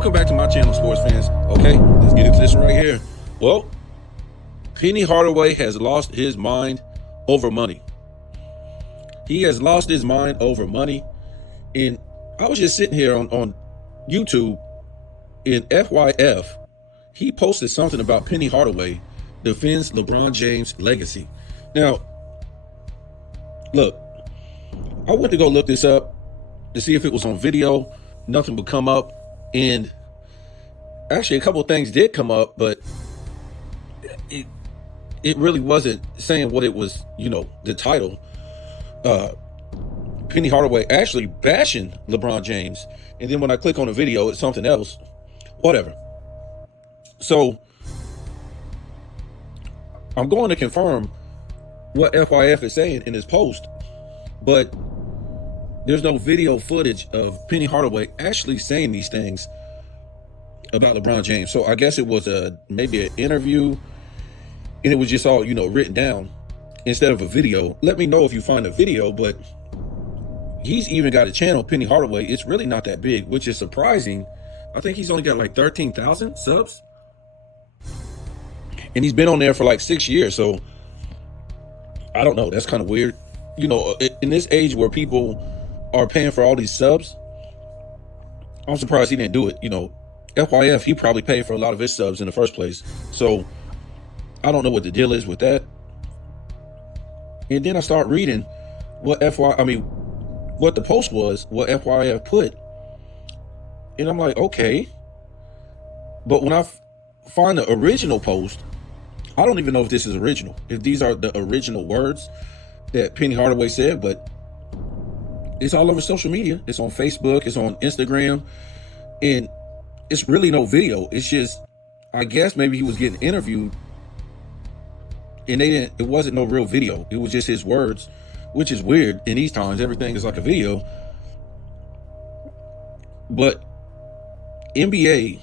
Welcome back to my channel, sports fans. Okay, let's get into this right here. Well, Penny Hardaway has lost his mind over money. He has lost his mind over money. And I was just sitting here on YouTube, in FYF, he posted something about Penny Hardaway defends LeBron James' legacy. Now, look, I went to go look this up to see if it was on video. Nothing would come up. And actually, a couple of things did come up, but it really wasn't saying what it was, the title. Penny Hardaway actually bashing LeBron James. And then when I click on the video, it's something else. Whatever. So I'm going to confirm what FYF is saying in his post, but there's no video footage of Penny Hardaway actually saying these things about LeBron James. So I guess it was maybe an interview, and it was just all, written down instead of a video. Let me know if you find a video, but he's even got a channel, Penny Hardaway. It's really not that big, which is surprising. I think he's only got like 13,000 subs. And he's been on there for like 6 years. So I don't know. That's kind of weird. In this age where people are paying for all these subs, I'm surprised he didn't do it. FYF, he probably paid for a lot of his subs in the first place. So I don't know what the deal is with that. And then I start reading what the post was, what FYF put. And I'm like, okay. But when I find the original post, I don't even know if this is original, if these are the original words that Penny Hardaway said, but it's all over social media. It's on Facebook, it's on Instagram, and it's really no video. It's just, I guess maybe he was getting interviewed and it wasn't no real video. It was just his words, which is weird. In these times, everything is like a video. But NBA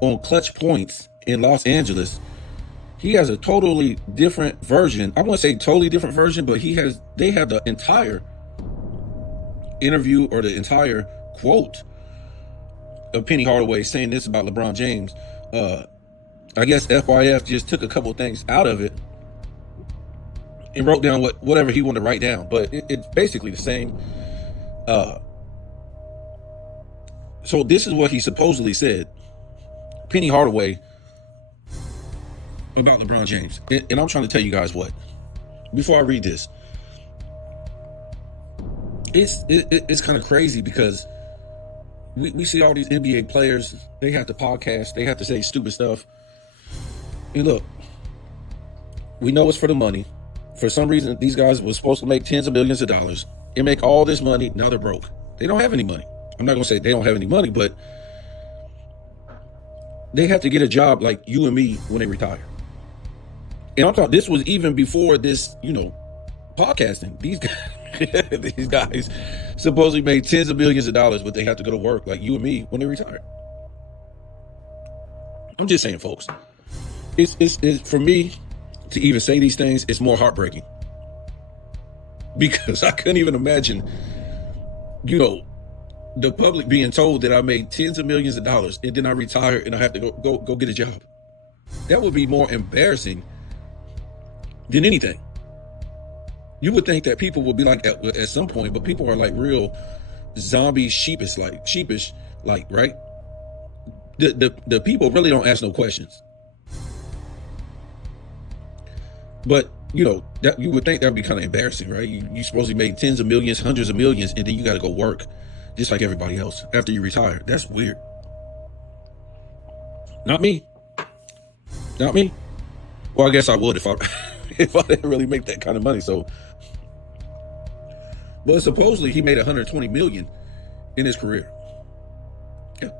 on Clutch Points in Los Angeles, he has a totally different version. I wouldn't say totally different version, but they have the entire interview or the entire quote of Penny Hardaway saying this about LeBron James. I guess FYF just took a couple of things out of it and wrote down whatever he wanted to write down, but it's basically the same. So this is what he supposedly said, Penny Hardaway, about LeBron James. And I'm trying to tell you guys what, before I read this, it's kind of crazy because we see all these NBA players, they have to podcast, they have to say stupid stuff. And look, we know it's for the money. For some reason, these guys were supposed to make tens of millions of dollars and make all this money. Now they're broke. They don't have any money. I'm not going to say they don't have any money, but they have to get a job like you and me when they retire. And I'm talking, this was even before this, podcasting. These guys supposedly made tens of millions of dollars, but they have to go to work like you and me when they retire. I'm just saying, folks, it's for me to even say these things, it's more heartbreaking, because I couldn't even imagine, the public being told that I made tens of millions of dollars and then I retire and I have to go get a job. That would be more embarrassing than anything. You would think that people would be like at some point, but people are like real zombie sheepish, right? The people really don't ask no questions. But that you would think that would be kind of embarrassing, right? You supposedly made tens of millions, hundreds of millions, and then you got to go work just like everybody else after you retire. That's weird. Not me. Well, I guess I would if I didn't really make that kind of money. So, but supposedly he made 120 million in his career. Yeah.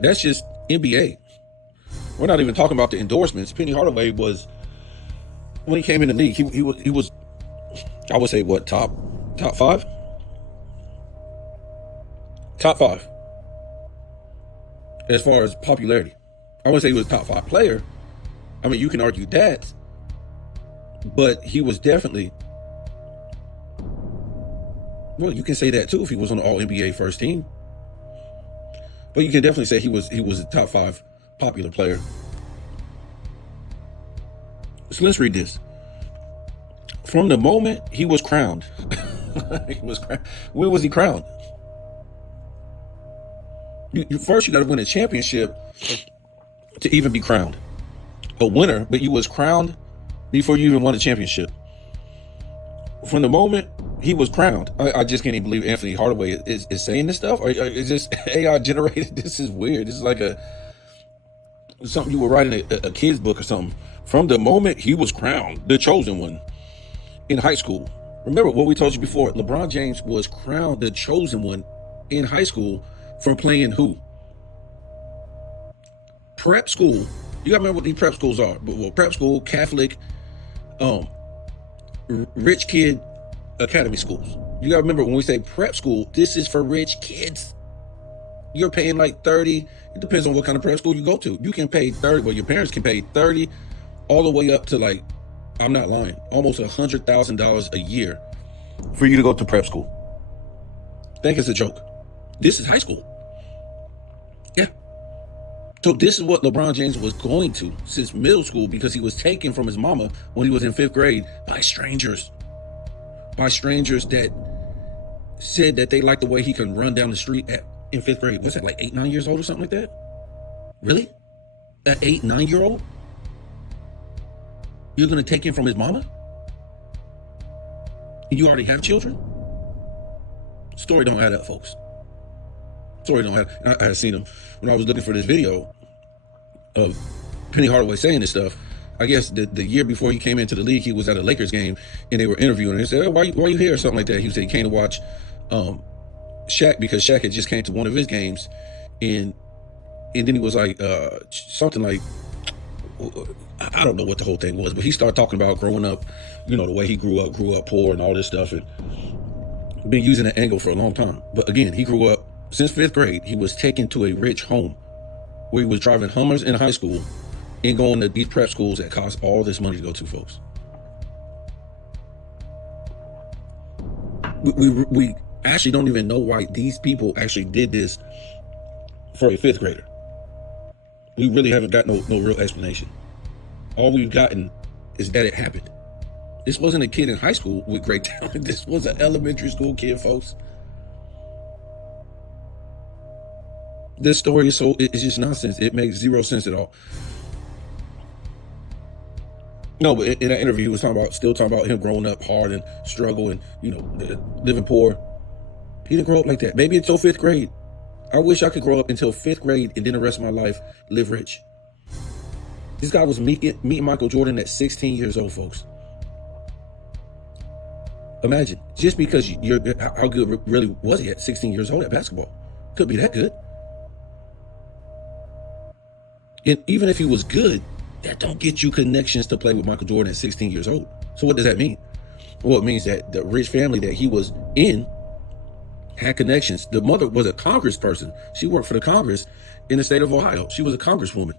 That's just NBA. We're not even talking about the endorsements. Penny Hardaway was, when he came in the league, he was, I would say, what, top five? Top five as far as popularity. I wouldn't say he was a top 5 player. I mean, you can argue that, but he was definitely, well, you can say that too if he was on the All NBA first team. But you can definitely say he was a top 5 popular player. So let's read this. From the moment he was crowned, when was he crowned? First, you got to win a championship to even be crowned a winner, but you was crowned before you even won a championship. From the moment he was crowned, I just can't even believe Anthony Hardaway is saying this stuff. Or is this AI generated? This is weird. This is like something you were writing a kid's book or something. From the moment he was crowned the chosen one in high school. Remember what we told you before. LeBron James was crowned the chosen one in high school from playing who? Prep school. You gotta remember what these prep schools are. Well, prep school, Catholic, rich kid academy schools. You gotta remember when we say prep school, this is for rich kids. You're paying like 30. It depends on what kind of prep school you go to. You can pay 30, well, your parents can pay 30 all the way up to, like, I'm not lying, almost $100,000 a year for you to go to prep school. Think it's a joke. This is high school. Yeah. So this is what LeBron James was going to since middle school, because he was taken from his mama when he was in 5th grade by strangers. By strangers that said that they liked the way he could run down the street in 5th grade. What's that, like 8, 9 years old or something like that? Really? An 8, 9-year-old? You're going to take him from his mama? And you already have children? Story don't add up, folks. Story don't add up. I had seen him when I was looking for this video of Penny Hardaway saying this stuff. I guess the year before he came into the league, he was at a Lakers game and they were interviewing him. They said, why are you here? Or something like that. He said he came to watch Shaq because Shaq had just came to one of his games. And then he was like, something like, I don't know what the whole thing was, but he started talking about growing up, the way he grew up poor and all this stuff, and been using that angle for a long time. But again, he grew up since 5th grade. He was taken to a rich home where he was driving Hummers in high school and going to these prep schools that cost all this money to go to, folks. We actually don't even know why these people actually did this for a 5th grader. We really haven't got no real explanation. All we've gotten is that it happened. This wasn't a kid in high school with great talent. This was an elementary school kid, folks. This story it's just nonsense. It makes zero sense at all. No, but in that interview, he was still talking about him growing up hard and struggle and, living poor. He didn't grow up like that. Maybe until 5th grade. I wish I could grow up until 5th grade and then the rest of my life live rich. This guy was meeting Michael Jordan at 16 years old, folks. Imagine, just because how good really was he at 16 years old at basketball? Could be that good. And even if he was good, that don't get you connections to play with Michael Jordan at 16 years old. So what does that mean? Well, it means that the rich family that he was in had connections. The mother was a congressperson. She worked for the Congress in the state of Ohio. She was a congresswoman.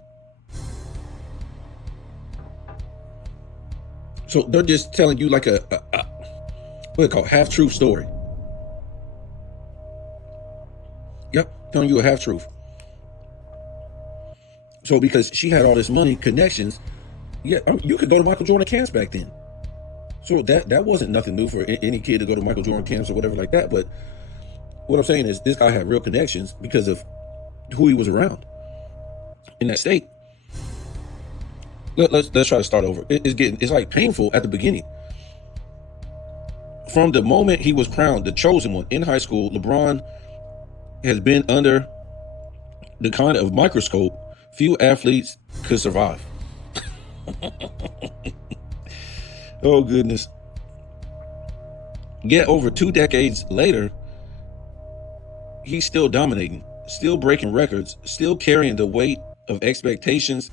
So they're just telling you like what do they call it? Half-truth story. Yep, telling you a half-truth. So because she had all this money, connections, you could go to Michael Jordan camps back then. So that wasn't nothing new for any kid to go to Michael Jordan camps or whatever like that. But what I'm saying is this guy had real connections because of who he was around in that state. Let's try to start over. It's like painful at the beginning. From the moment he was crowned the chosen one in high school, LeBron has been under the kind of microscope few athletes could survive. Oh, goodness. Yet over 2 decades later, he's still dominating, still breaking records, still carrying the weight of expectations,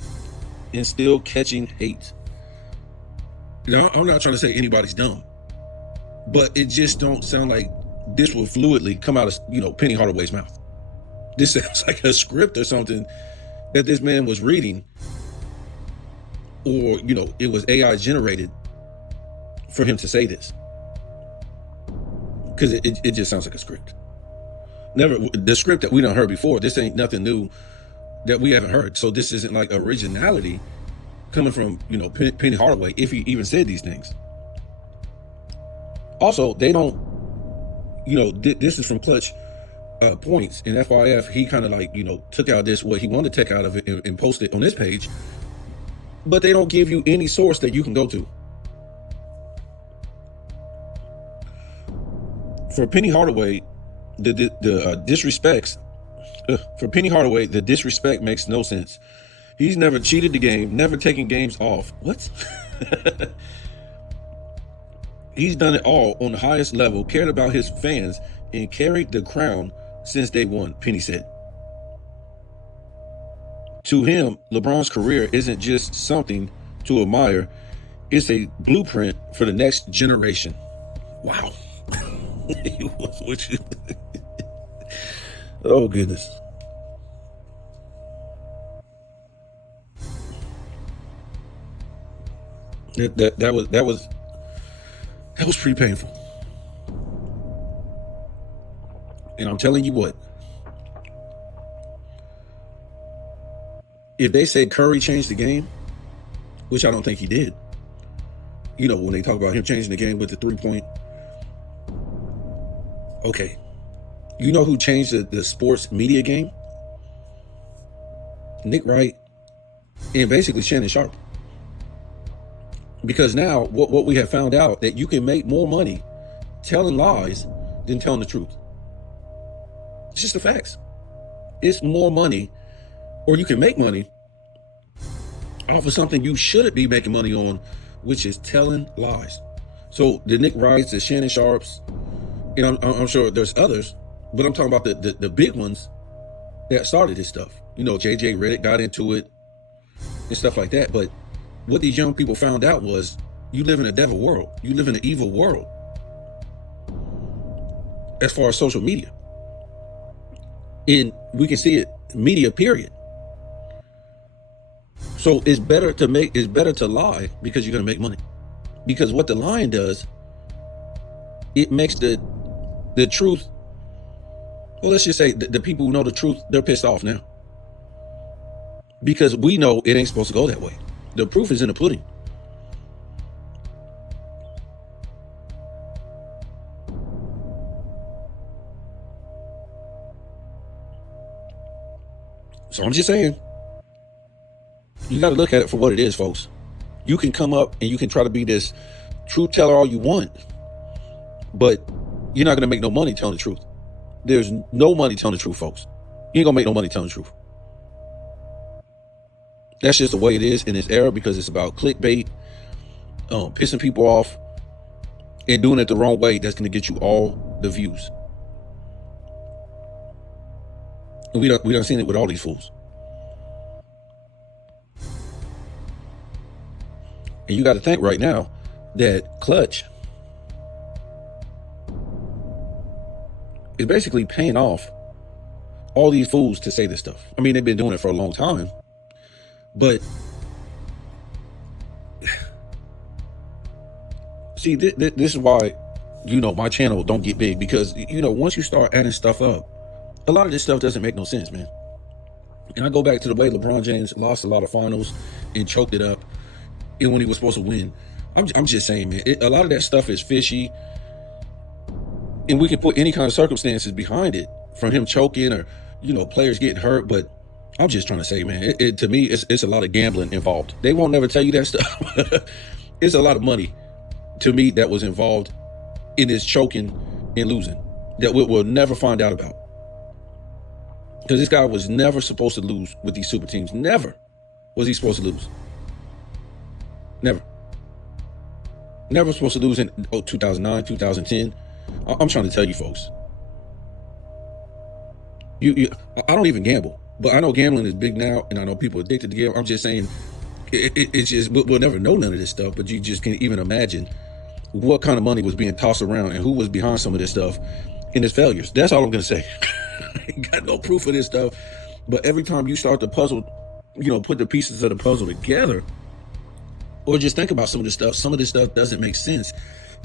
and still catching hate. I'm not trying to say anybody's dumb, but it just don't sound like this will fluidly come out of, Penny Hardaway's mouth. This sounds like a script or something that this man was reading, or, it was AI generated for him to say this. Because it just sounds like a script. Never the script that we done heard before. This ain't nothing new that we haven't heard. So this isn't like originality coming from, you know, Penny Hardaway, if he even said these things. Also, they don't, you know, this is from Clutch Points in FYF. He kind of like, you know, took out this, what he wanted to take out of it and post it on this page. But they don't give you any source that you can go to. For Penny Hardaway, the disrespects. For Penny Hardaway, the disrespect makes no sense. He's never cheated the game, never taken games off. What? He's done it all on the highest level, cared about his fans, and carried the crown since day one, Penny said. To him, LeBron's career isn't just something to admire, it's a blueprint for the next generation. Wow. Oh, goodness. That was pretty painful. And I'm telling you what, if they say Curry changed the game, which I don't think he did, you know, when they talk about him changing the game with the 3-point, okay, you know who changed the sports media game? Nick Wright and basically Shannon Sharp. Because now what we have found out, that you can make more money telling lies than telling the truth. It's just the facts. It's more money, or you can make money off of something you shouldn't be making money on, which is telling lies. So the Nick Wrights, the Shannon Sharps, and I'm sure there's others, but I'm talking about the big ones that started this stuff. You know, JJ Redick got into it and stuff like that. But what these young people found out was, you live in a devil world. You live in an evil world as far as social media. And we can see it, media, period. So it's better to lie because you're going to make money. Because what the lying does, it makes the truth, well, let's just say the people who know the truth, they're pissed off now. Because we know it ain't supposed to go that way. The proof is in the pudding. So I'm just saying, you got to look at it for what it is, folks. You can come up and you can try to be this truth teller all you want, but you're not going to make no money telling the truth. There's no money telling the truth, folks. You ain't going to make no money telling the truth. That's just the way it is in this era, because it's about clickbait, pissing people off, and doing it the wrong way. That's going to get you all the views. And we done seen it with all these fools. And you got to think right now that Clutch is basically paying off all these fools to say this stuff. I mean, they've been doing it for a long time, but see, this is why, you know, my channel don't get big, because, you know, once you start adding stuff up, a lot of this stuff doesn't make no sense, man. And I go back to the way LeBron James lost a lot of finals and choked it up, and when he was supposed to win. I'm just saying, man, a lot of that stuff is fishy, and we can put any kind of circumstances behind it, from him choking or, you know, players getting hurt. But I'm just trying to say, man, to me, it's a lot of gambling involved. They won't never tell you that stuff. It's a lot of money, to me, that was involved in this choking and losing that we'll never find out about. Because this guy was never supposed to lose with these super teams. Never was he supposed to lose. Never. Never supposed to lose in 2009, 2010. I'm trying to tell you, folks. I don't even gamble, but I know gambling is big now, and I know people are addicted to gambling. I'm just saying, it's just, we'll never know none of this stuff, but you just can't even imagine what kind of money was being tossed around and who was behind some of this stuff and its failures. That's all I'm going to say. I ain't got no proof of this stuff, but every time you start to puzzle, you know, put the pieces of the puzzle together, or just think about some of this stuff doesn't make sense.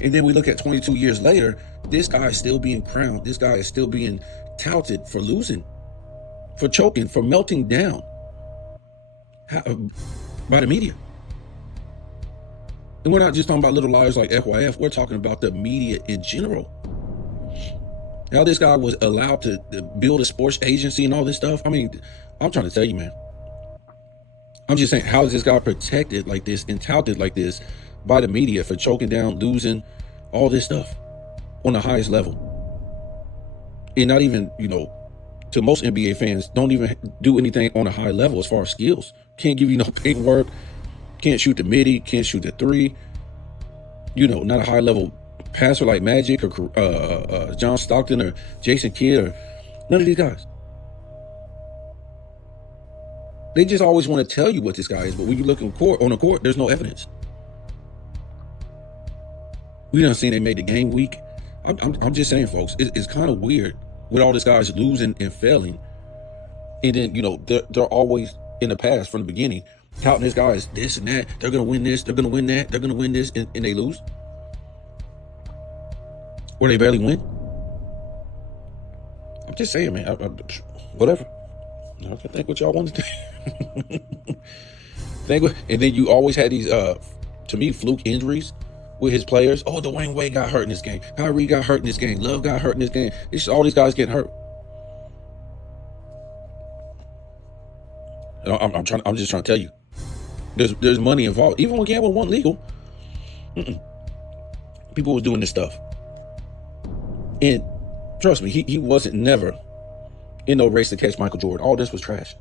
And then we look at 22 years later, this guy is still being crowned. This guy is still being touted for losing, for choking, for melting down by the media. And we're not just talking about little liars like FYF. We're talking about the media in general. How this guy was allowed to build a sports agency and all this stuff. I mean, I'm trying to tell you, man. I'm just saying, how is this guy protected like this and touted like this by the media for choking down, losing, all this stuff on the highest level? And not even, to most NBA fans, don't even do anything on a high level as far as skills. Can't give you no paint work. Can't shoot the midi. Can't shoot the three. Not a high level passer like Magic or John Stockton or Jason Kidd or none of these guys. They just always want to tell you what this guy is, but when you look on the court, there's no evidence. We done seen they made the game weak. I'm just saying, folks, it's kind of weird with all these guys losing and failing, and then they're always in the past from the beginning touting this guy as this and that. They're gonna win this. They're gonna win that. They're gonna win this, and they lose, or they barely win. I'm just saying, man. Whatever. I can think what y'all want to think. And then you always had these, to me, fluke injuries with his players. Oh, Dwayne Wade got hurt in this game. Kyrie got hurt in this game. Love got hurt in this game. It's just all these guys getting hurt. I'm just trying to tell you, there's money involved. Even when gambling wasn't legal, people was doing this stuff. And trust me, he wasn't never in no race to catch Michael Jordan. All this was trash.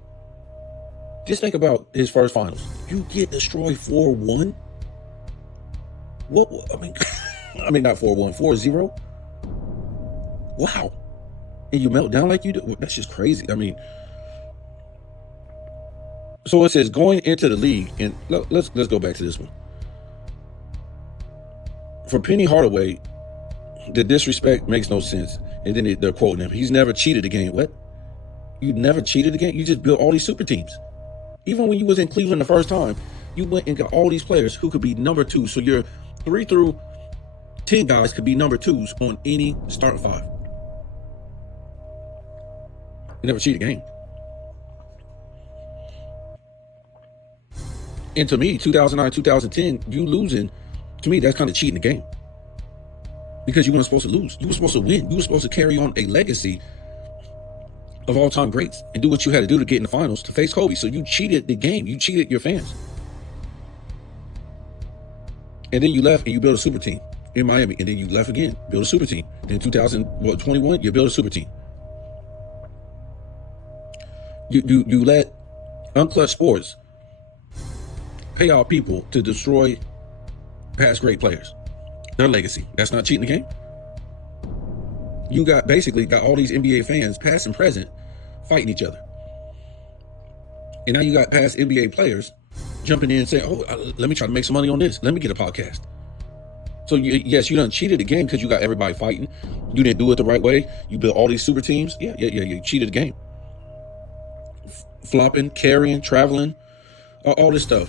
Just think about his first finals. You get destroyed 4-1. What? I mean, not 4-1, 4-0. Wow. And you melt down like you do. That's just crazy. I mean, so it says going into the league, and let's go back to this one. For Penny Hardaway, the disrespect makes no sense. And then they're quoting him. He's never cheated a game. What? You never cheated a game? You just built all these super teams. Even when you was in Cleveland the first time, you went and got all these players who could be number 2. So your 3 through 10 guys could be number 2s on any starting 5. You never cheated a game. And to me, 2009, 2010, you losing, to me, that's kind of cheating the game. Because you weren't supposed to lose. You were supposed to win. You were supposed to carry on a legacy of all-time greats and do what you had to do to get in the finals to face Kobe. So you cheated the game. You cheated your fans. And then you left and you built a super team in Miami. And then you left again, build a super team. Then 2021, you build a super team. You let Unklutch Sports pay out people to destroy past great players. Their legacy. That's not cheating the game. You basically got all these NBA fans, past and present, fighting each other. And now you got past NBA players jumping in and saying, oh, let me try to make some money on this. Let me get a podcast. So yes, you done cheated the game because you got everybody fighting. You didn't do it the right way. You built all these super teams. Yeah, you cheated the game. Flopping, carrying, traveling, all this stuff.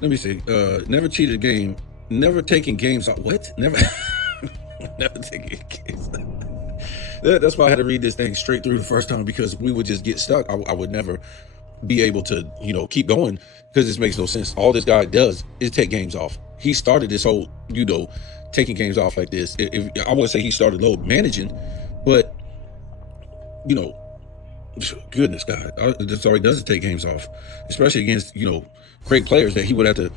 Let me see. Never cheated a game. Never taking games off. What? Never taking games. That's why I had to read this thing straight through the first time, because we would just get stuck. I would never be able to, keep going, because this makes no sense. All this guy does is take games off. He started this whole, taking games off like this. If I wouldn't say he started load managing, but, goodness God, that's all he does is take games off, especially against, great players that he would have to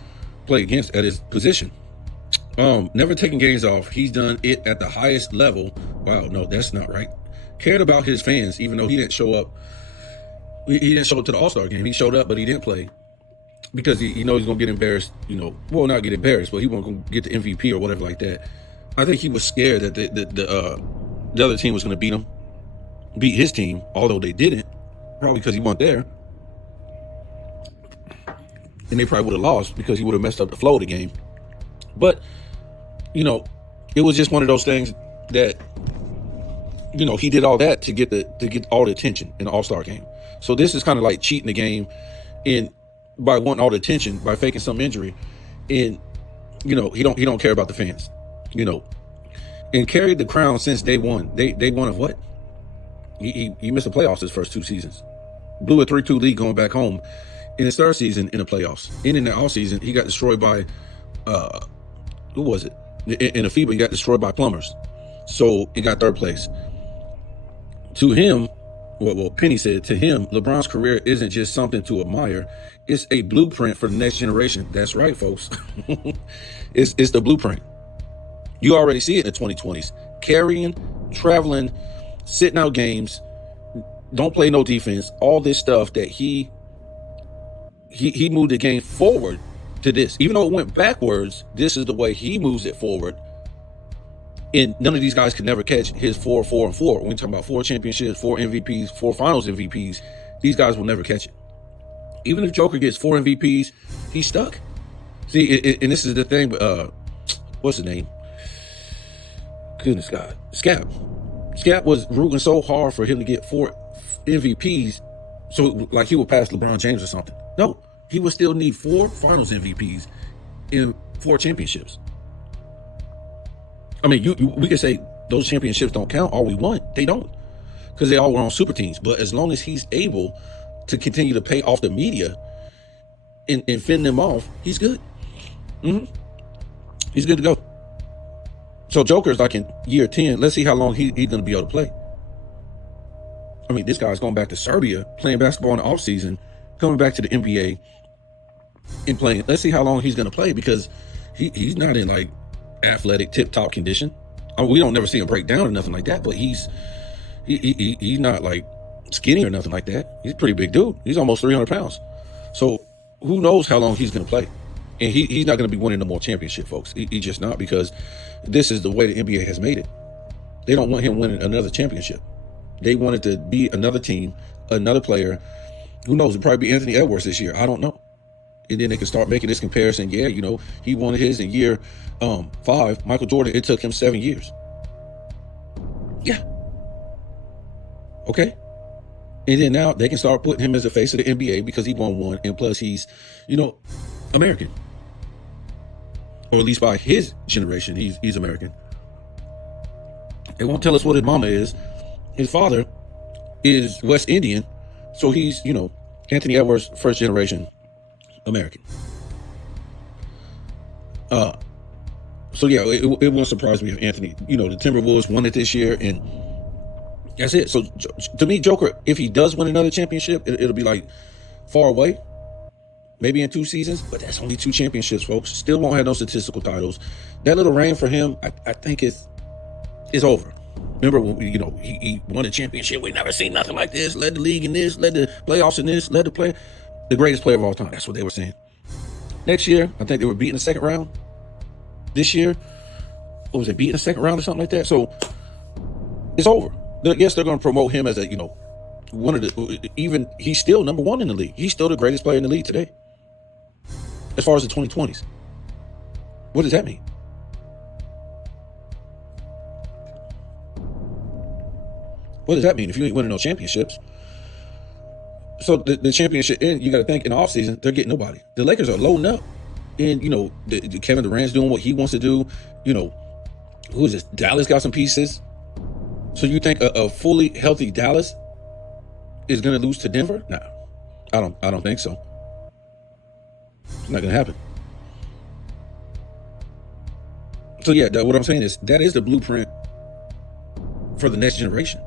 play against at his position. Never taking games off. He's done it at the highest level. Wow, no, that's not right. Cared about his fans, even though he didn't show up. He didn't show up to the All-Star game. He showed up, but he didn't play because he knows he's gonna get embarrassed. Well, not get embarrassed, but he won't gonna get the MVP or whatever like that. I think he was scared that the other team was gonna beat his team, although they didn't, probably because he wasn't there. And they probably would have lost because he would have messed up the flow of the game. But, it was just one of those things that, he did all that to get all the attention in the All-Star game. So this is kind of like cheating the game by wanting all the attention, by faking some injury. And, he don't care about the fans, and carried the crown since day one. Day one of what? He missed the playoffs his first 2 seasons. Blew a 3-2 lead going back home in his third season in the playoffs. And in the offseason, he got destroyed by, who was it? In a FIBA, he got destroyed by Plumbers. So he got third place. To him, well, Penny said, to him, LeBron's career isn't just something to admire. It's a blueprint for the next generation. That's right, folks. It's the blueprint. You already see it in the 2020s. Carrying, traveling, sitting out games, don't play no defense, all this stuff that he moved the game forward to this. Even though it went backwards, this is the way he moves it forward. And none of these guys could never catch his 4, 4, and 4. When we talk about 4 championships, 4 MVPs, 4 finals MVPs, these guys will never catch it. Even if Joker gets 4 MVPs, he's stuck. See, and this is the thing, what's his name? Goodness God. Scap was rooting so hard for him to get 4 MVPs, so like he would pass LeBron James or something. No, he would still need 4 finals MVPs in 4 championships. I mean, we could say those championships don't count all we want. They don't, because they all were on super teams. But as long as he's able to continue to pay off the media and fend them off, he's good. He's good to go. So Joker's like in year 10. Let's see how long he's going to be able to play. I mean, this guy's going back to Serbia, playing basketball in the offseason, coming back to the NBA and playing. Let's see how long he's going to play, because he's not in like athletic tip-top condition. I mean, we don't never see him break down or nothing like that, but he's not like skinny or nothing like that. He's a pretty big dude. He's almost 300 pounds. So who knows how long he's going to play. And he's not going to be winning no more championship, folks. He's just not, because this is the way the NBA has made it. They don't want him winning another championship. They want it to be another team, another player. Who knows? It'll probably be Anthony Edwards this year. I don't know. And then they can start making this comparison. Yeah, you know, he won his in year 5. Michael Jordan, it took him 7 years. Yeah. Okay. And then now they can start putting him as the face of the NBA because he won 1. And plus he's, you know, American. Or at least by his generation, he's American. They won't tell us what his mama is. His father is West Indian. So he's, you know, Anthony Edwards, first generation American. So yeah, it won't surprise me if Anthony, you know, the Timberwolves won it this year, and that's it. So to me, Joker, if he does win another championship, it'll be like far away, maybe in 2 seasons, but that's only 2 championships, folks. Still won't have no statistical titles. That little reign for him, I think it's over. Remember when he won a championship? We never seen nothing like this. Led the league in this, led the playoffs in this, led the greatest player of all time. That's what they were saying. Next year, I think they were beating the second round. This year, what was it, beating the second round or something like that? So it's over. Yes, they're going to promote him as a, you know, one of the, even he's still number 1 in the league. He's still the greatest player in the league today, as far as the 2020s. What does that mean? What does that mean if you ain't winning no championships? So the championship, and you got to think in the offseason, they're getting nobody. The Lakers are loading up. And, you know, the Kevin Durant's doing what he wants to do. You know, who is this? Dallas got some pieces. So you think a fully healthy Dallas is going to lose to Denver? No, I don't think so. It's not going to happen. So yeah, what I'm saying is that is the blueprint for the next generation.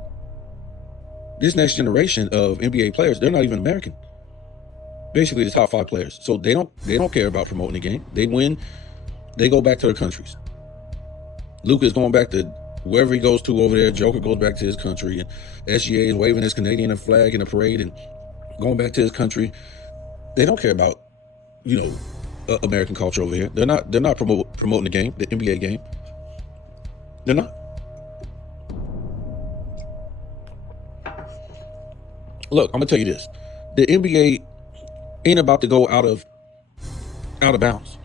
This next generation of NBA players, they're not even American. Basically the top 5 players. So they don't care about promoting the game. They win, they go back to their countries. Luka is going back to wherever he goes to over there. Joker goes back to his country, and SGA is waving his Canadian flag in a parade and going back to his country. They don't care about, you know, American culture over here. They're not promoting the game, the NBA game. They're not. Look, I'm gonna tell you this: the NBA ain't about to go out of bounds.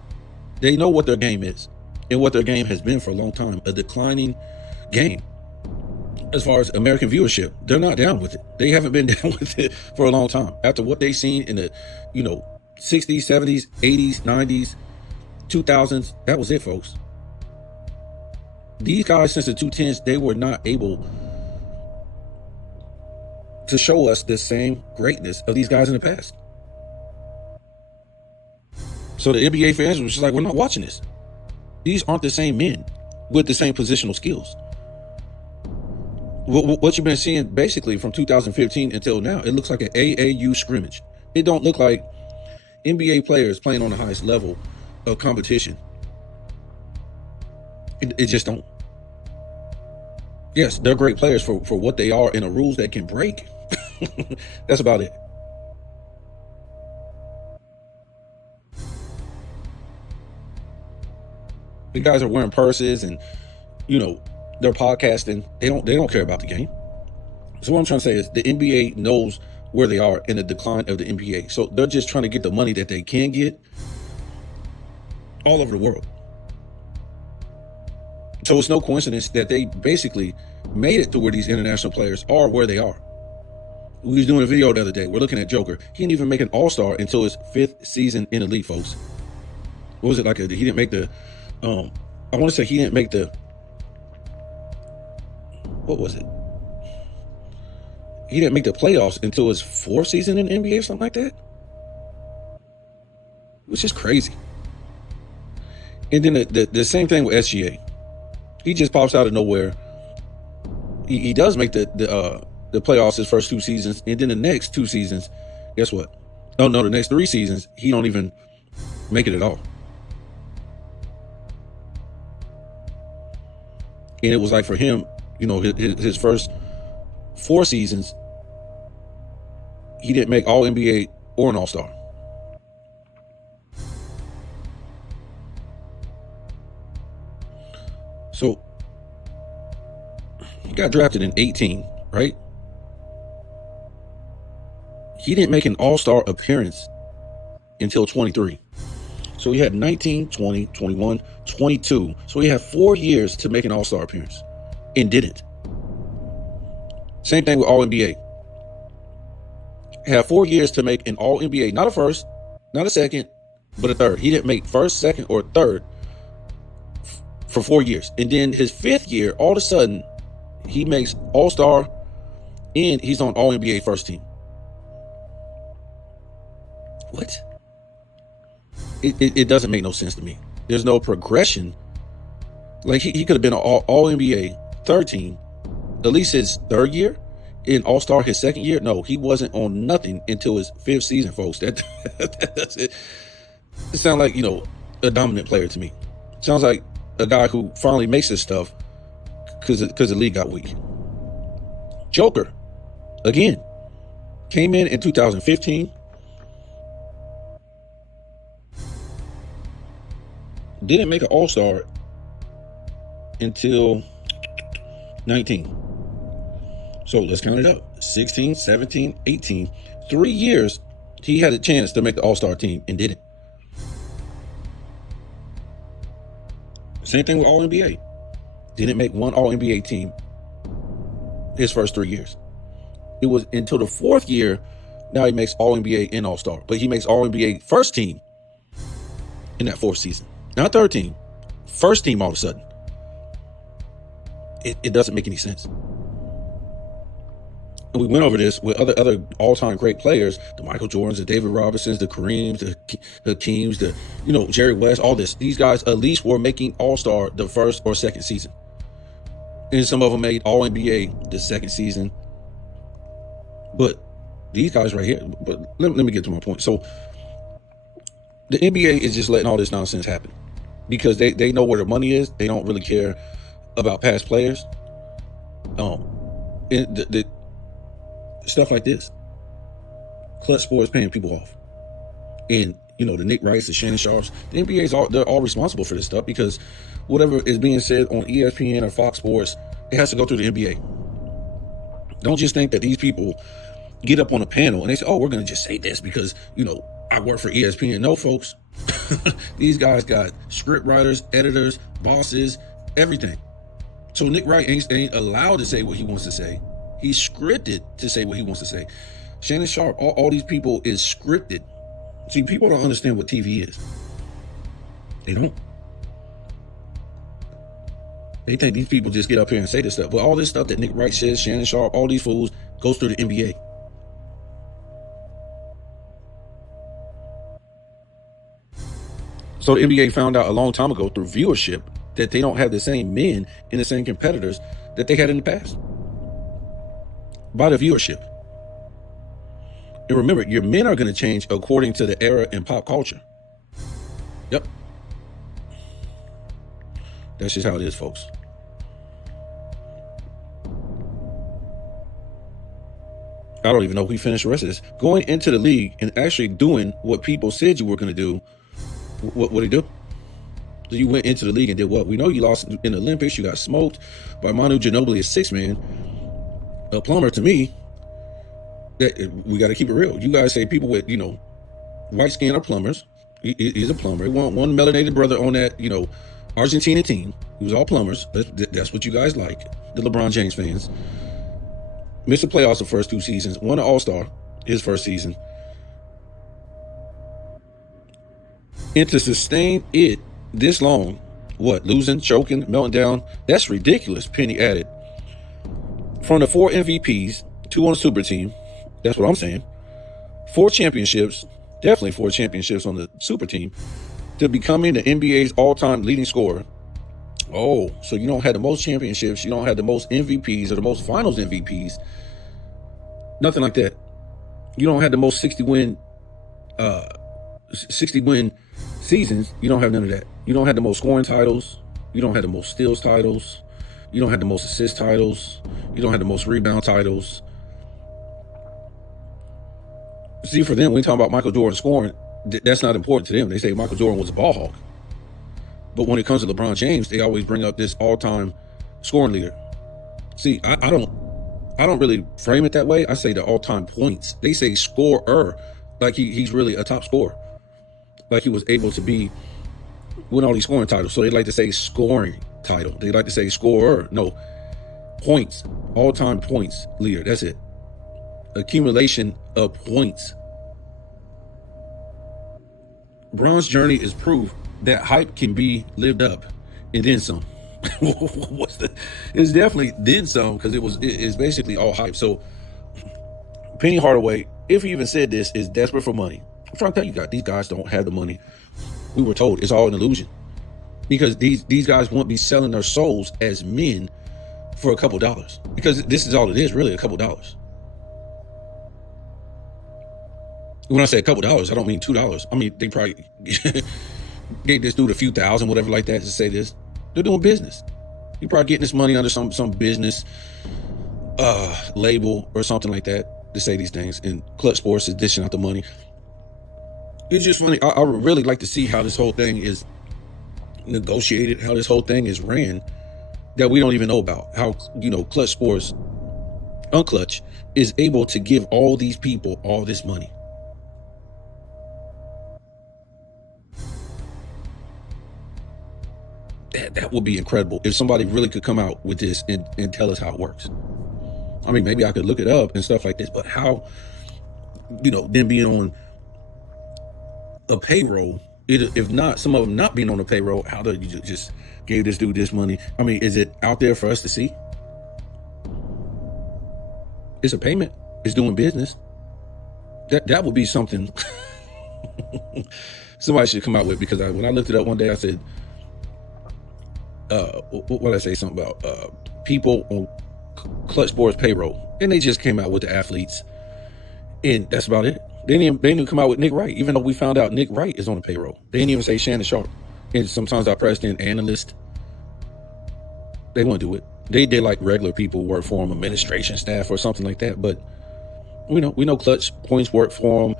They know what their game is and what their game has been for a long time, a declining game. As far as American viewership, they're not down with it. They haven't been down with it for a long time. After what they've seen in the, you know, 60s, 70s, 80s, 90s, 2000s, that was it, folks. These guys since the 2010s, they were not able to show us the same greatness of these guys in the past. So the NBA fans was just like, we're not watching this. These aren't the same men with the same positional skills. What you've been seeing basically from 2015 until now, it looks like an AAU scrimmage. It don't look like NBA players playing on the highest level of competition. It just don't. Yes, they're great players for what they are in the rules that can break. That's about it. The guys are wearing purses and, they're podcasting. They don't care about the game. So what I'm trying to say is the NBA knows where they are in the decline of the NBA. So they're just trying to get the money that they can get all over the world. So it's no coincidence that they basically made it to where these international players are where they are. We was doing a video the other day. We're looking at Joker. He didn't even make an all-star until his 5th season in the league, folks. What was it like? He didn't make the, I want to say he didn't make the, what was it? He didn't make the playoffs until his 4th season in the NBA or something like that. Which is crazy. And then the same thing with SGA. He just pops out of nowhere. He does make the playoffs his first 2 seasons, and then the next 2 seasons, guess what? Oh no, the next 3 seasons he don't even make it at all. And it was like for him, his first 4 seasons, he didn't make All NBA or an All-Star. So he got drafted in 18, right? He didn't make an all-star appearance until 23. So he had 19, 20, 21, 22. So he had 4 years to make an all-star appearance and didn't. Same thing with All-NBA. He had 4 years to make an All-NBA, not a first, not a second, but a third. He didn't make first, second, or third for 4 years. And then his 5th year, all of a sudden, he makes All-Star and he's on All-NBA first team. What? It doesn't make no sense to me. There's no progression. Like he could have been an All-NBA third team, at least his 3rd year, in All-Star his 2nd year. No, he wasn't on nothing until his 5th season, folks. That's it. It sounds like, a dominant player to me. Sounds like a guy who finally makes his stuff because the league got weak. Joker, again, came in 2015. Didn't make an all-star until 19. So let's count it up. 16, 17, 18. 3 years he had a chance to make the all-star team and didn't. Same thing with All-NBA. Didn't make one All-NBA team his first 3 years. It was until the 4th year, now he makes All-NBA and All-Star. But he makes All-NBA first team in that 4th season. Not 3rd team. First team all of a sudden. It doesn't make any sense. And we went over this with other all-time great players, the Michael Jordans, the David Robinsons, the Kareems, the Hakeems, the Jerry West, all this. These guys at least were making All-Star the 1st or 2nd season. And some of them made All-NBA the 2nd season. But these guys right here, but let me get to my point. So the NBA is just letting all this nonsense happen because they know where their money is. They don't really care about past players. And the stuff like this. Clutch Sports paying people off. And, the Nick Wrights, the Shannon Sharps, the NBA they're all responsible for this stuff because whatever is being said on ESPN or Fox Sports, it has to go through the NBA. Don't just think that these people get up on a panel and they say, oh, we're going to just say this because, I work for ESPN. No, folks. These guys got script writers, editors, bosses, everything. So Nick Wright ain't allowed to say what he wants to say. He's scripted to say what he wants to say. Shannon Sharp, all these people is scripted. See, people don't understand what TV is. They They think these people just get up here and say this stuff. But all this stuff that Nick Wright says, Shannon Sharp, all these fools, goes through the NBA. So the NBA found out a long time ago through viewership that they don't have the same men and the same competitors that they had in the past. By the viewership. And remember, your men are going to change according to the era and pop culture. Yep. That's just how it is, folks. I don't even know if we finished the rest of this. Going into the league and actually doing what people said you were going to do. What did he do? So you went into the league and did what? We know you lost in the Olympics. You got smoked by Manu Ginobili, a 6-man. A plumber, to me, that we got to keep it real. You guys say people with, white skin are plumbers. He's a plumber. One melanated brother on that, Argentina team. He was all plumbers. That's what you guys like. The LeBron James fans. Missed the playoffs the first 2 seasons. Won an All-Star his first season. And to sustain it this long, losing, choking, melting down, that's ridiculous, Penny added. From the 4 MVPs, 2 on the super team, that's what I'm saying. 4 championships, definitely 4 championships on the super team, to becoming the NBA's all-time leading scorer. Oh, so you don't have the most championships, you don't have the most MVPs or the most finals MVPs. Nothing like that. You don't have the most 60 win seasons. You don't have none of that. You don't have the most scoring titles. You don't have the most steals titles. You don't have the most assist titles. You don't have the most rebound titles. See, for them, when we talk about Michael Jordan scoring, that's not important to them. They say Michael Jordan was a ball hawk. But when it comes to LeBron James, they always bring up this all-time scoring leader. See, I don't really frame it that way. I say the all-time points. They say scorer, like he's really a top scorer. Like he was able to win all these scoring titles. So they like to say scoring title. They like to say scorer. No, points, all-time points leader. That's it. Accumulation of points. Bron's journey is proof that hype can be lived up and then some. It's definitely then some, because it's basically all hype. So Penny Hardaway, if he even said this, is desperate for money. I'm trying to tell you, these guys don't have the money. We were told it's all an illusion, because these guys won't be selling their souls as men for a couple dollars, because this is all it is, really, a couple dollars. When I say a couple dollars, I don't mean $2. I mean, they probably gave this dude a few thousand, whatever like that, to say this. They're doing business. You're probably getting this money under some business label or something like that to say these things. And Clutch Sports is dishing out the money. It's just funny. I would really like to see how this whole thing is negotiated, how this whole thing is ran, that we don't even know about. How, Clutch Sports, Unklutch, is able to give all these people all this money. That would be incredible if somebody really could come out with this and tell us how it works. I mean, maybe I could look it up and stuff like this, but how, them being on a payroll, if not, some of them not being on a payroll, how do you just gave this dude this money? I mean, is it out there for us to see? It's a payment. It's doing business. That would be something somebody should come out with, because when I looked it up one day, I said, what did I say? Something about people on Clutch Sports payroll, and they just came out with the athletes, and that's about it. They didn't come out with Nick Wright, even though we found out Nick Wright is on the payroll. They didn't even say Shannon Sharp. And sometimes I pressed in analyst. They won't do it. They did like regular people work for them, administration staff or something like that. But we know Clutch Points work for them.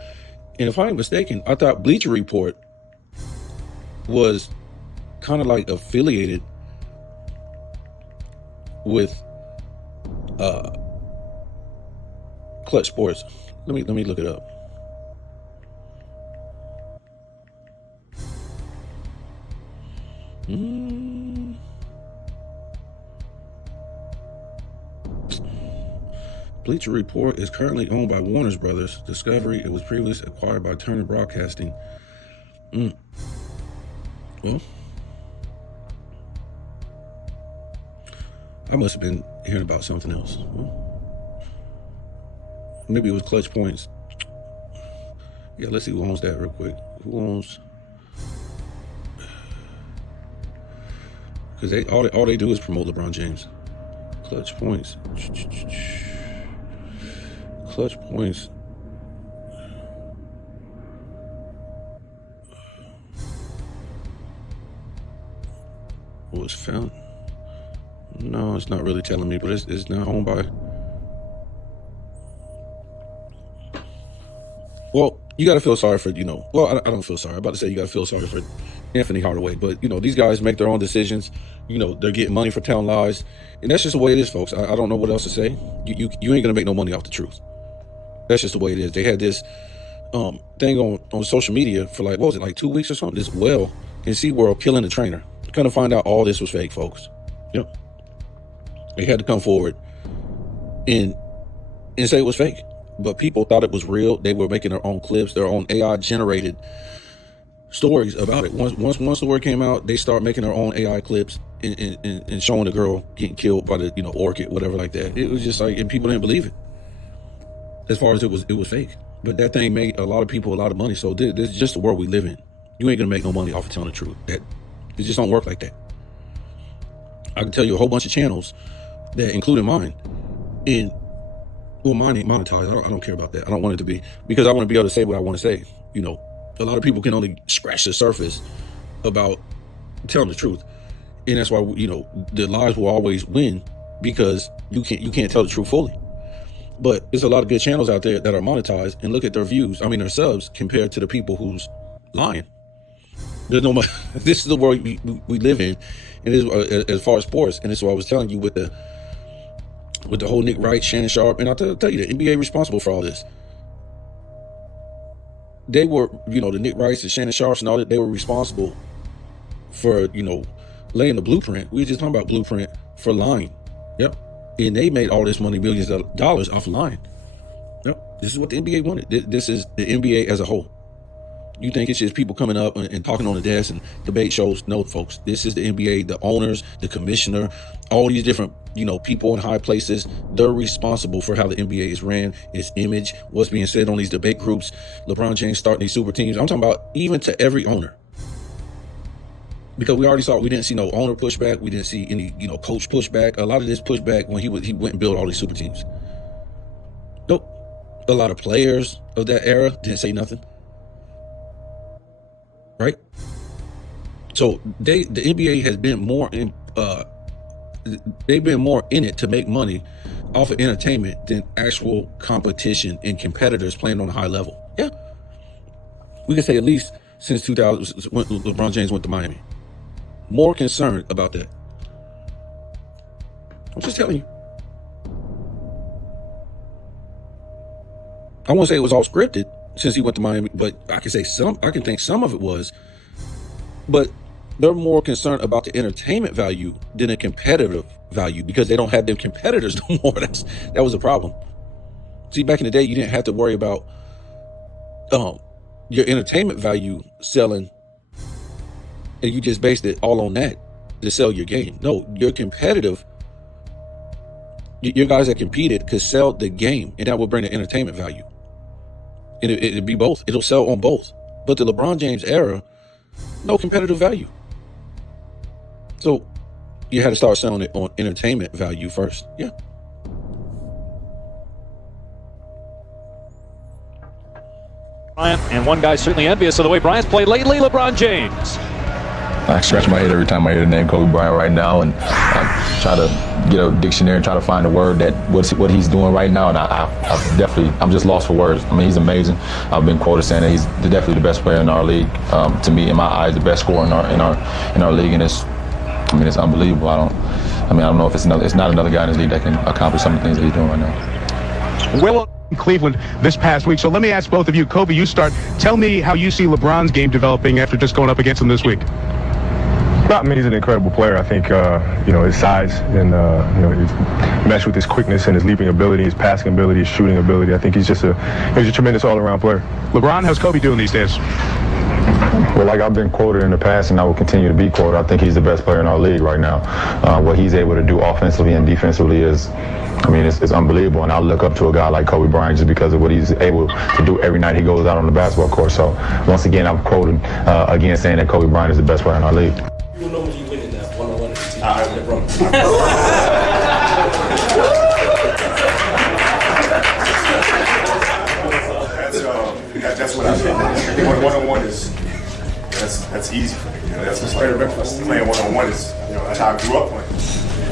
And if I'm not mistaken, I thought Bleacher Report was kind of like affiliated with Clutch Sports. Let me look it up. Bleacher Report is currently owned by Warner Brothers Discovery. It was previously acquired by Turner Broadcasting. Well, I must have been hearing about something else. Maybe it was Clutch Points. Yeah, let's see who owns that real quick. Who owns? Because all they do is promote LeBron James. Clutch Points. Clutch Points. Was found? No, it's not really telling me, but it's not owned by. Well, you got to feel sorry for, well, I don't feel sorry. I'm about to say you got to feel sorry for Anthony Hardaway, but these guys make their own decisions. They're getting money for telling lies, and that's just the way it is, folks. I don't know what else to say. You ain't gonna make no money off the truth. That's just the way it is. They had this thing on social media for what was it, like 2 weeks or something? This well and SeaWorld killing the trainer. Kind of find out all this was fake, folks. Yep. They had to come forward and say it was fake. But people thought it was real. They were making their own clips, their own AI generated stories about it. Once the word came out, they start making their own AI clips and showing the girl getting killed by the orchid, whatever like that. It was just and people didn't believe it. As far as it was fake. But that thing made a lot of people a lot of money. So this is just the world we live in. You ain't gonna make no money off of telling the truth. It just don't work like that. I can tell you a whole bunch of channels that, including mine, mine ain't monetized. I don't care about that. I don't want it to be, because I want to be able to say what I want to say. A lot of people can only scratch the surface about telling the truth, and that's why the lies will always win, because you can't tell the truth fully. But there's a lot of good channels out there that are monetized, and look at their views. Their subs compared to the people who's lying. There's no much. This is the world we live in, and as far as sports, and this is what I was telling you with the whole Nick Wright, Shannon Sharp, and I'll tell you, the NBA responsible for all this. They were, the Nick Wrights, the Shannon Sharps, and all that. They were responsible for, laying the blueprint. We were just talking about blueprint for lying. Yep, and they made all this money, millions of dollars off lying. Yep, this is what the NBA wanted. This is the NBA as a whole. You think it's just people coming up and talking on the desk and debate shows? No, folks. This is the NBA, the owners, the commissioner, all these different, people in high places. They're responsible for how the NBA is ran, its image, what's being said on these debate groups, LeBron James starting these super teams. I'm talking about even to every owner. Because we already saw, we didn't see no owner pushback. We didn't see any, coach pushback. A lot of this pushback when he went and built all these super teams. Nope. A lot of players of that era didn't say nothing. Right? So the NBA has been more they've been more in it to make money off of entertainment than actual competition and competitors playing on a high level. Yeah. We can say at least since 2000, when LeBron James went to Miami. More concerned about that. I'm just telling you. I won't say it was all scripted since he went to Miami, but I can think some of it was, but they're more concerned about the entertainment value than a competitive value, because they don't have them competitors no more. That was a problem. See, back in the day, you didn't have to worry about your entertainment value selling, and you just based it all on that to sell your game. No, your competitive, your guys that competed could sell the game, and that would bring the entertainment value. And it'd be both. It'll sell on both. But the LeBron James era, no competitive value. So you had to start selling it on entertainment value first. Yeah. Bryant, and one guy's certainly envious of the way Bryant's played lately, LeBron James. I scratch my head every time I hear the name Kobe Bryant right now, and I try to get a dictionary and try to find a word that what he's doing right now, and I'm just lost for words. He's amazing. I've been quoted saying that he's definitely the best player in our league. To me, in my eyes, the best scorer in our league, and it's unbelievable. I don't know if it's not another guy in this league that can accomplish some of the things that he's doing right now. Well, in Cleveland this past week. So let me ask both of you. Kobe, you start. Tell me how you see LeBron's game developing after just going up against him this week. He's an incredible player. I think, his size and, his mesh with his quickness and his leaping ability, his passing ability, his shooting ability. I think he's a tremendous all-around player. LeBron, how's Kobe doing these days? Well, like I've been quoted in the past, and I will continue to be quoted, I think he's the best player in our league right now. What he's able to do offensively and defensively is, I mean, it's unbelievable. And I look up to a guy like Kobe Bryant just because of what he's able to do every night he goes out on the basketball court. So once again, I'm quoted again saying that Kobe Bryant is the best player in our league. You know when you win in that one-on-one Lebron. That's what I think. One-on-one is that's easy for me. You know, that's just like playing one-on-one is, you know, that's how I grew up playing.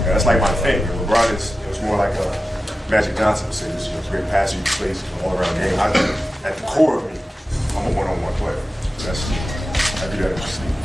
That's like my thing. You know, LeBron is, it's more like a Magic Johnson would say, he's a great passer, he plays all around the game. At the core of me, I'm a one-on-one player. I do that in the sleep.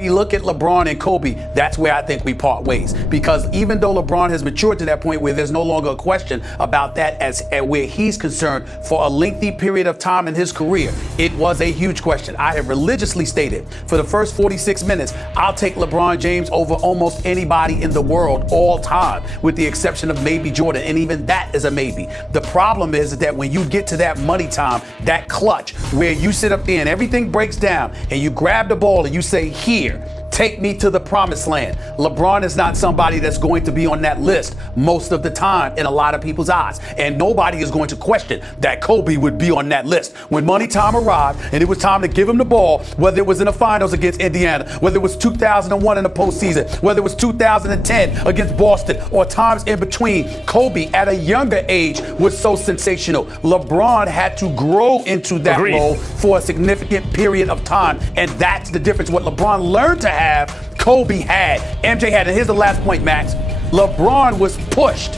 You look at LeBron and Kobe, that's where I think we part ways. Because even though LeBron has matured to that point where there's no longer a question about that as where he's concerned, for a lengthy period of time in his career, it was a huge question. I have religiously stated for the first 46 minutes, I'll take LeBron James over almost anybody in the world all time, with the exception of maybe Jordan. And even that is a maybe. The problem is that when you get to that money time, that clutch, where you sit up there and everything breaks down and you grab the ball and you say, here, take me to the promised land. LeBron is not somebody that's going to be on that list most of the time in a lot of people's eyes. And nobody is going to question that Kobe would be on that list. When money time arrived and it was time to give him the ball, whether it was in the finals against Indiana, whether it was 2001 in the postseason, whether it was 2010 against Boston, or times in between, Kobe at a younger age was so sensational. LeBron had to grow into that role for a significant period of time. And that's the difference. What LeBron learned to have, Kobe had. MJ had. And here's the last point, Max. LeBron was pushed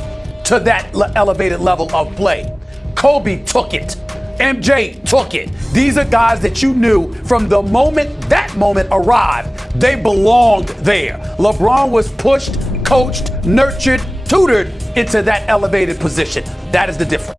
to that elevated level of play. Kobe took it. MJ took it. These are guys that you knew from the moment that moment arrived, they belonged there. LeBron was pushed, coached, nurtured, tutored into that elevated position. That is the difference.